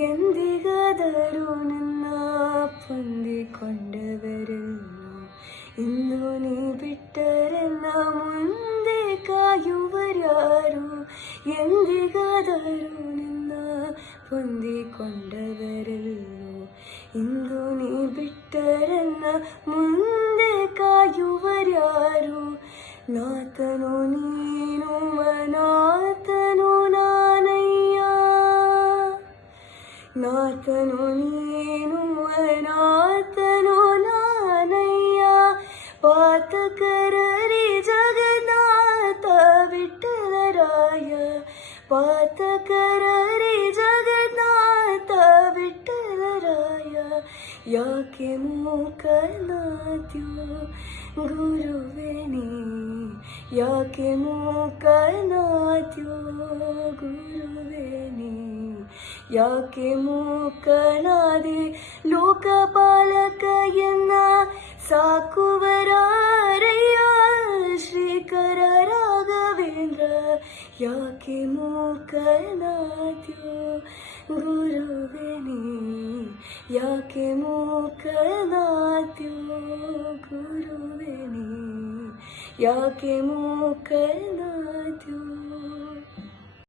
ಎಂದಿಗಾದರೂ ನನ್ನ ಹೊಂದಿಕೊಂಡವರೆಲ್ಲ ಇನ್ನು ನೀ ಬಿಟ್ಟರೆನ್ನ ಮುಂದೆ ಕಾಯುವರ್ಯಾರು. ಎಂದಿಗಾದರೂ ನಿನ್ನ ಹೊಂದಿಕೊಂಡವರೆಲ್ಲೋ ಇಂದು ನೀ ಬಿಟ್ಟರೆನ್ನ ಮುಂದೆ ಕಾಯುವರ್ಯಾರು. ನಾತನು ನೀನು ಅನಾಥನು ನಾನಯ್ಯ, ನಾತನು ನೀನು ಅನಾಥನು ನಾನಯ್ಯ. ಪಾತಕರರಿ ಜಗನ್ನಾಥ ವಿಠಲರಾಯ, ಪಾತಕರರಿ ಜಗನ್ನಾಥ ವಿಠಲರಾಯ. ಯಾಕೆ ಮೂಕನಾದ್ಯೋ ಗುರುವೇ ನೀ, ಯಾಕೆ ಮೂಕನಾದ್ಯೋ ಗುರುವೇ ನೀ. ಯಾಕೆ ಮೂಕನಾದೆ ಲೋಕಪಾಲಕ ಎನ್ನ ಸಾಕುವರಾರಯ್ಯ ಶ್ರೀಕರ ರಾಘವೇಂದ್ರ. ಯಾಕೆ ಮೂಕನಾದ್ಯೋ ಗುರುವೇ ನೀ, ಯಾಕೆ ಮೂಕನಾದ್ಯೋ ಗುರುವೇ ನೀ. ಯಾಕೆ ಮೂಕನಾದ್ಯೋ